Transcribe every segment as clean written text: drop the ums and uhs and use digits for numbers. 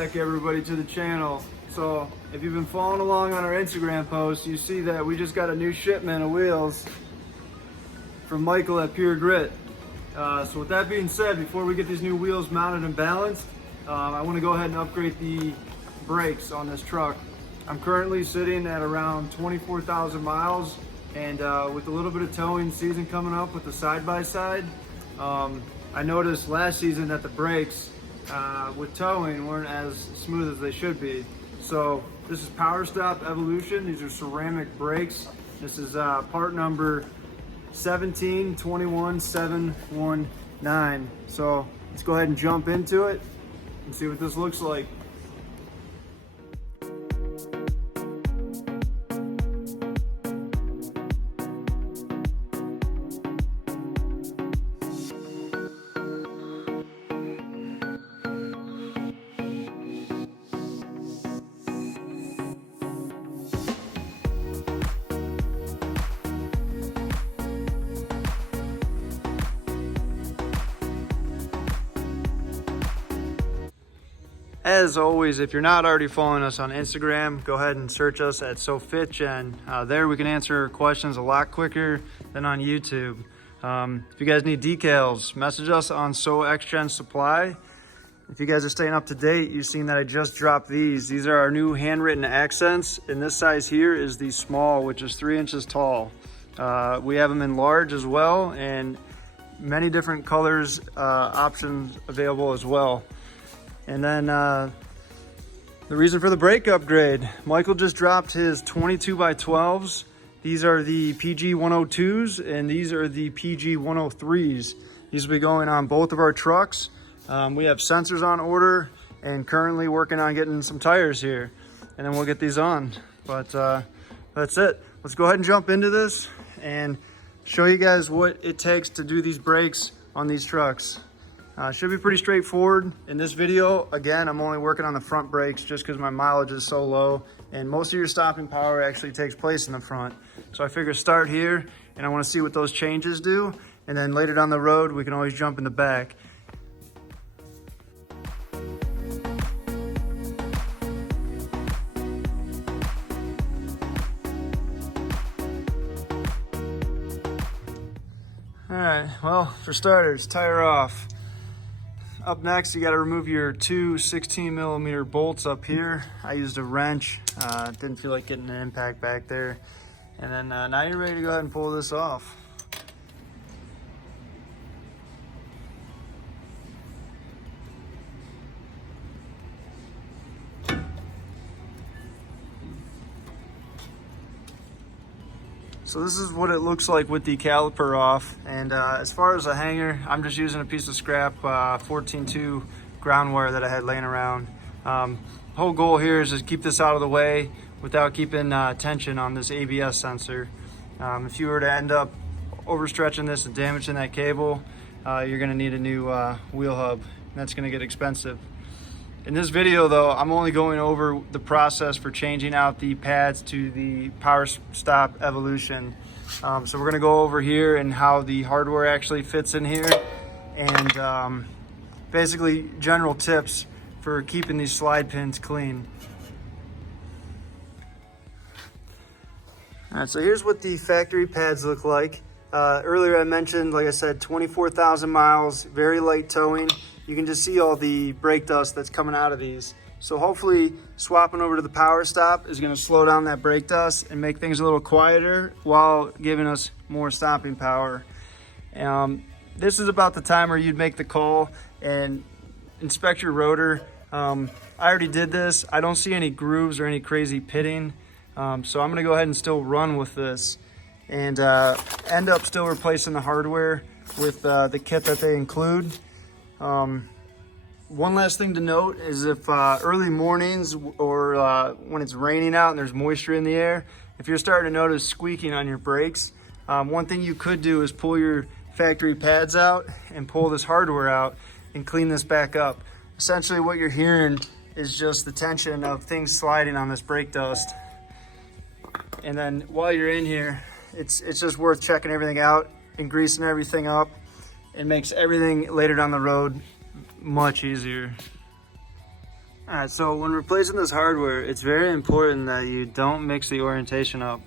back, everybody, to the channel. So if you've been following along on our Instagram posts, you see that we just got a new shipment of wheels from Michael at Pure Grit. So with that being said, before we get these new wheels mounted and balanced, I want to go ahead and upgrade the brakes on this truck. I'm currently sitting at around 24,000 miles, and with a little bit of towing season coming up with the side-by-side, I noticed last season that the brakes with towing weren't as smooth as they should be. So this is PowerStop Evolution. These are ceramic brakes. This is part number 1721719. So let's go ahead and jump into it and see what this looks like. As always, if you're not already following us on Instagram, go ahead and search us at SoFit, and there we can answer questions a lot quicker than on YouTube. If you guys need decals, message us on SoXgen Supply. If you guys are staying up to date, you've seen that I just dropped these. These are our new handwritten accents, and this size here is the small, which is 3 inches tall. We have them in large as well, and many different colors, options available as well. And then the reason for the brake upgrade, Michael just dropped his 22x12s. These are the PG 102s, and these are the PG 103s. These will be going on both of our trucks. We have sensors on order and currently working on getting some tires here, and then we'll get these on. But that's it. Let's go ahead and jump into this and show you guys what it takes to do these brakes on these trucks. Should be pretty straightforward. In this video, again, I'm only working on the front brakes just because my mileage is so low, and most of your stopping power actually takes place in the front. So I figure start here, and I want to see what those changes do, and then later down the road, we can always jump in the back. All right, well, for starters, tire off. Up next, you got to remove your two 16mm bolts up here. I used a wrench. Didn't feel like getting an impact back there. And then now you're ready to go ahead and pull this off. So this is what it looks like with the caliper off. And as far as a hanger, I'm just using a piece of scrap 14-2 ground wire that I had laying around. Whole goal here is to keep this out of the way without keeping tension on this ABS sensor. If you were to end up overstretching this and damaging that cable, you're gonna need a new wheel hub, and that's gonna get expensive. In this video though, I'm only going over the process for changing out the pads to the PowerStop Evolution. So we're gonna go over here and how the hardware actually fits in here, and basically general tips for keeping these slide pins clean. All right, so here's what the factory pads look like. Earlier I mentioned, like I said, 24,000 miles, very light towing. You can just see all the brake dust that's coming out of these. So hopefully swapping over to the PowerStop is gonna slow down that brake dust and make things a little quieter while giving us more stopping power. This is about the time where you'd make the call and inspect your rotor. I already did this. I don't see any grooves or any crazy pitting. So I'm gonna go ahead and still run with this and end up still replacing the hardware with the kit that they include. One last thing to note is if early mornings or when it's raining out and there's moisture in the air, if you're starting to notice squeaking on your brakes, one thing you could do is pull your factory pads out and pull this hardware out and clean this back up. Essentially what you're hearing is just the tension of things sliding on this brake dust. And then while you're in here, it's just worth checking everything out and greasing everything up. It makes everything later down the road much easier. All right, so when replacing this hardware, it's very important that you don't mix the orientation up.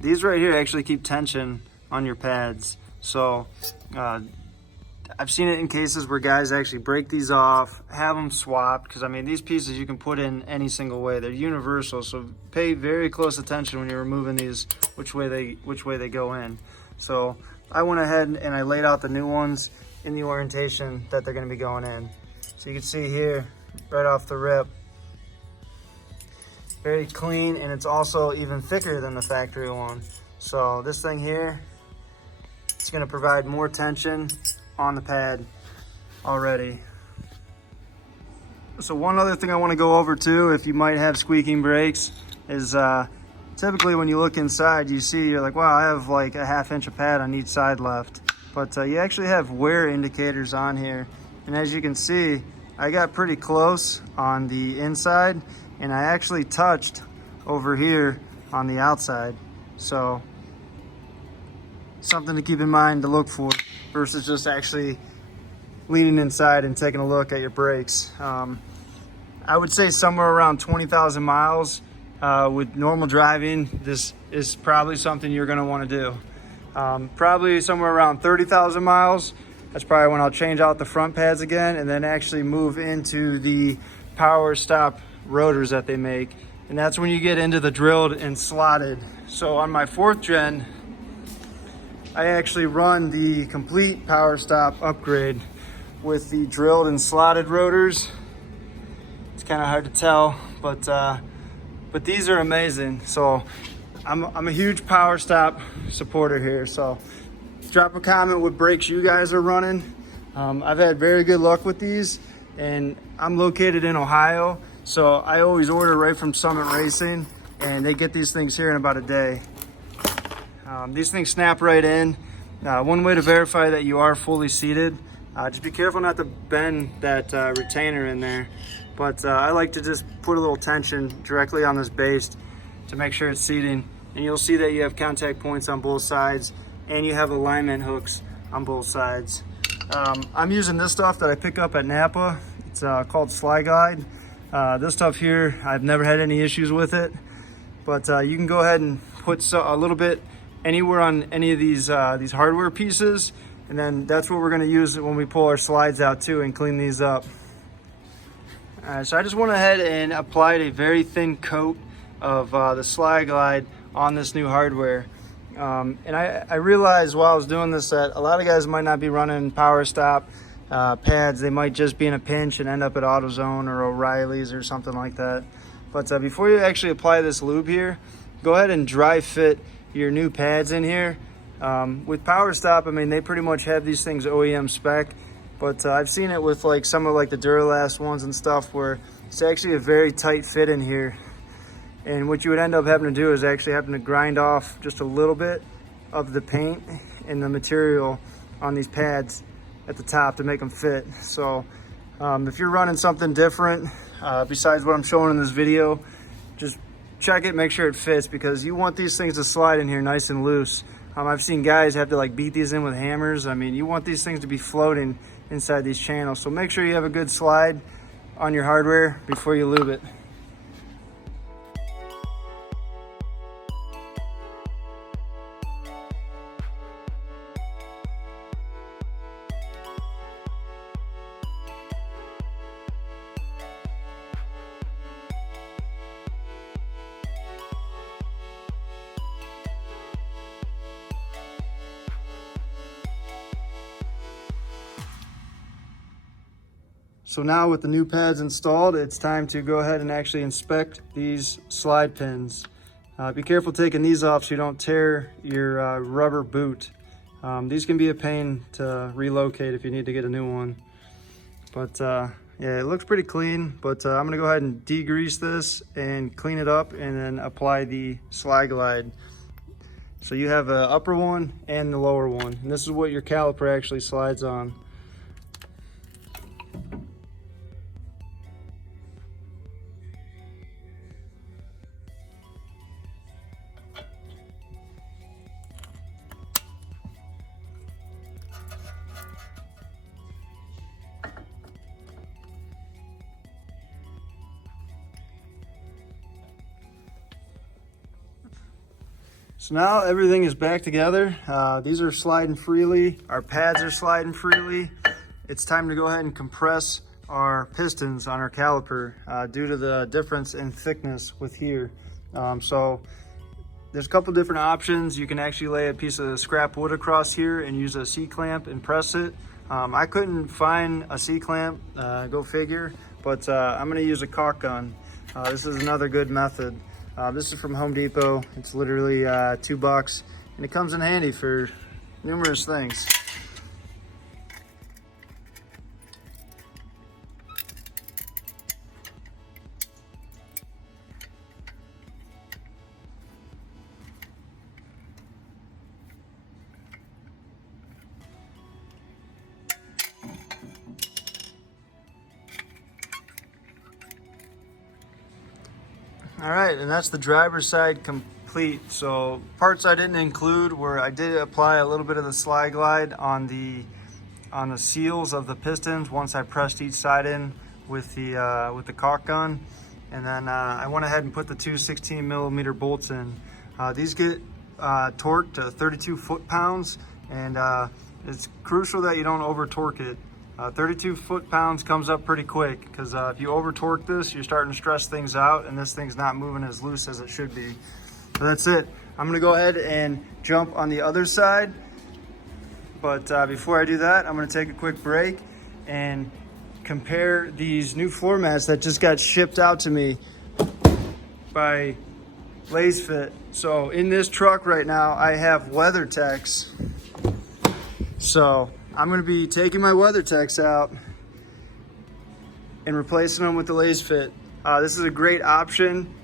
These right here actually keep tension on your pads. So I've seen it in cases where guys actually break these off, have them swapped, because I mean, these pieces you can put in any single way. They're universal, so pay very close attention when you're removing these, which way they go in. So I went ahead and I laid out the new ones in the orientation that they're going to be going in. So you can see here, right off the rip, very clean, and it's also even thicker than the factory one. So this thing here, it's going to provide more tension on the pad already. So one other thing I want to go over too, if you might have squeaking brakes, is typically when you look inside, you see, you're like, wow, I have like a 1/2 inch of pad on each side left. But you actually have wear indicators on here. And as you can see, I got pretty close on the inside, and I actually touched over here on the outside. So something to keep in mind to look for versus just actually leaning inside and taking a look at your brakes. I would say somewhere around 20,000 miles with normal driving, this is probably something you're gonna wanna do. Probably somewhere around 30,000 miles, that's probably when I'll change out the front pads again and then actually move into the PowerStop rotors that they make. And that's when you get into the drilled and slotted. So on my 4th gen, I actually run the complete PowerStop upgrade with the drilled and slotted rotors. It's kind of hard to tell, but these are amazing. So I'm a huge PowerStop supporter here. So drop a comment what brakes you guys are running. I've had very good luck with these, and I'm located in Ohio, so I always order right from Summit Racing, and they get these things here in about a day. These things snap right in. One way to verify that you are fully seated, just be careful not to bend that retainer in there. But I like to just put a little tension directly on this base to make sure it's seating. And you'll see that you have contact points on both sides, and you have alignment hooks on both sides. I'm using this stuff that I pick up at Napa. It's called Slide Glide. This stuff here, I've never had any issues with it. But you can go ahead and put a little bit anywhere on any of these hardware pieces, and then that's what we're going to use when we pull our slides out too and clean these up. So I just went ahead and applied a very thin coat of the Slide Glide on this new hardware. And I realized while I was doing this that a lot of guys might not be running PowerStop pads. They might just be in a pinch and end up at AutoZone or O'Reilly's or something like that. But before you actually apply this lube here, go ahead and dry fit your new pads in here. With PowerStop, I mean, they pretty much have these things OEM spec, but I've seen it with like some of like the Duralast ones and stuff where it's actually a very tight fit in here. And what you would end up having to do is actually having to grind off just a little bit of the paint and the material on these pads at the top to make them fit. So if you're running something different besides what I'm showing in this video, just check it, make sure it fits, because you want these things to slide in here nice and loose. I've seen guys have to like beat these in with hammers. I mean, you want these things to be floating inside these channels. So make sure you have a good slide on your hardware before you lube it. So now with the new pads installed, it's time to go ahead and actually inspect these slide pins. Be careful taking these off so you don't tear your rubber boot. These can be a pain to relocate if you need to get a new one. But yeah, it looks pretty clean, but I'm gonna go ahead and degrease this and clean it up and then apply the Slide Glide. So you have an upper one and the lower one, and this is what your caliper actually slides on. So now everything is back together. These are sliding freely. Our pads are sliding freely. It's time to go ahead and compress our pistons on our caliper due to the difference in thickness with here. So there's a couple different options. You can actually lay a piece of scrap wood across here and use a C-clamp and press it. I couldn't find a C-clamp, go figure, but I'm gonna use a caulk gun. This is another good method. This is from Home Depot. It's literally $2 and it comes in handy for numerous things. All right, and that's the driver's side complete. So parts I didn't include were I did apply a little bit of the slide glide on the seals of the pistons once I pressed each side in with the caulk gun, and then I went ahead and put the two 16mm bolts in. These get torqued to 32 foot-pounds, and it's crucial that you don't over torque it. 32 foot-pounds comes up pretty quick because if you over torque this, you're starting to stress things out, and this thing's not moving as loose as it should be. So that's it. I'm gonna go ahead and jump on the other side, but before I do that, I'm gonna take a quick break and compare these new floor mats that just got shipped out to me by Lasfit. So in this truck right now, I have WeatherTechs. So I'm gonna be taking my WeatherTechs out and replacing them with the Lasfit. This is a great option,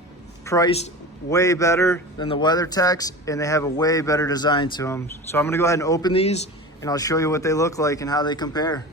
priced way better than the WeatherTechs, and they have a way better design to them. So I'm gonna go ahead and open these, and I'll show you what they look like and how they compare.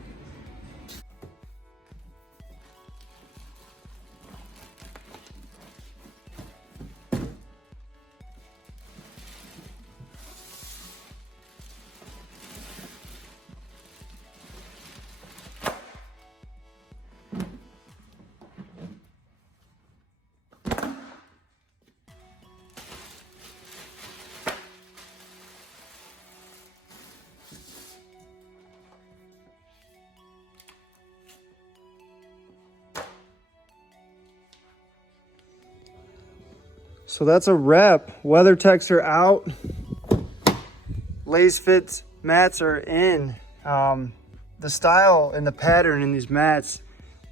So that's a wrap. WeatherTechs are out. Lasfit mats are in. The style and the pattern in these mats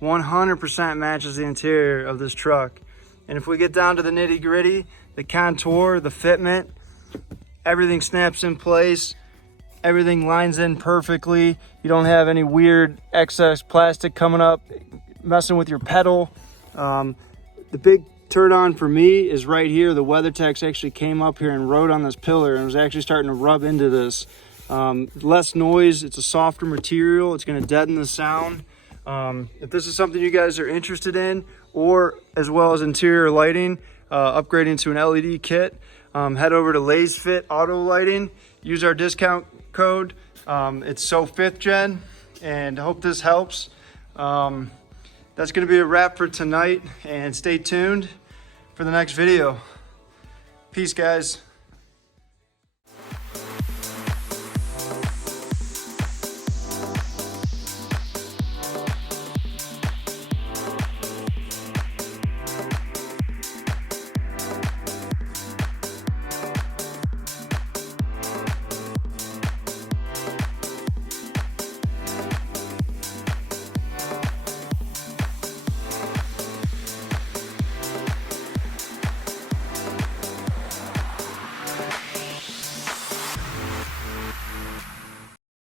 100% matches the interior of this truck. And if we get down to the nitty gritty, the contour, the fitment, everything snaps in place. Everything lines in perfectly. You don't have any weird excess plastic coming up, messing with your pedal. The big turn on for me is right here. The WeatherTechs actually came up here and rode on this pillar and was actually starting to rub into this. Less noise, it's a softer material, it's gonna deaden the sound. If this is something you guys are interested in, or as well as interior lighting, upgrading to an LED kit, head over to Lasfit Auto Lighting, use our discount code. It's so 5th gen, and hope this helps. That's gonna be a wrap for tonight, and stay tuned for the next video. Peace, guys.